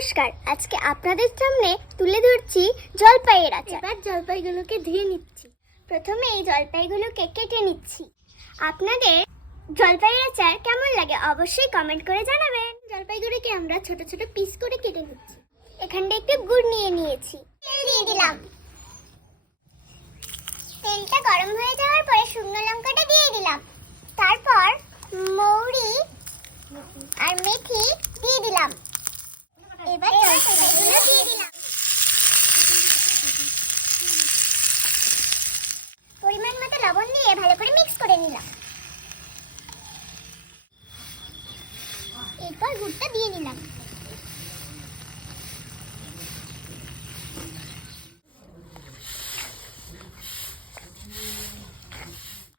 নমস্কার, আজকে আপনাদের সামনে তুলে ধরছি জলপাইয়ের আচার। এবার জলপাইগুলোকে ধুয়ে নিচ্ছি। প্রথমে এই জলপাইগুলোকে কেটে নিচ্ছি। আপনাদের জলপাইয়ের আচার কেমন লাগে অবশ্যই কমেন্ট করে জানাবেন। জলপাইগুলোকে আমরা ছোট ছোট পিস করে কেটে নিচ্ছি। এখানটা একটু গুড় নিয়ে নিয়েছি, তেল দিয়ে দিলাম। তেলটা গরম হয়ে যাওয়ার পরে শুকনো লঙ্কাটা দিয়ে দিলাম। তারপর মৌরি আর মেথি দিয়ে দিলাম। এবার জলপাইগুলো দিয়ে দিলাম। পরিমাণ মতো লবণ দিয়ে ভালো করে মিক্স করে নিলাম। এরপর গুড়টা দিয়ে নিলাম।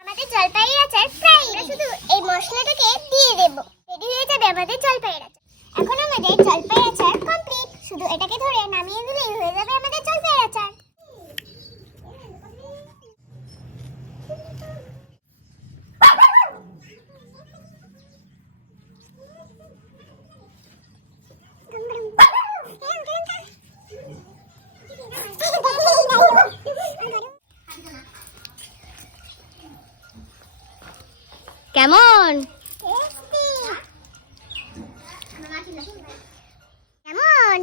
আমাদের জলপাইয়ের আচার প্রায় শুধু এই মশলাটাকে দিয়ে দেব। রেডি হয়ে যাবে আমাদের জলপাইয়ের আচার। এখন আমাদের জলপাইয়ের আচার কমপ্লিট। শুধু এটাকে ধরে নামিয়ে দিলেই হয়ে যাবে আমাদের জলপাইয়ের আচার। কেমন কেমন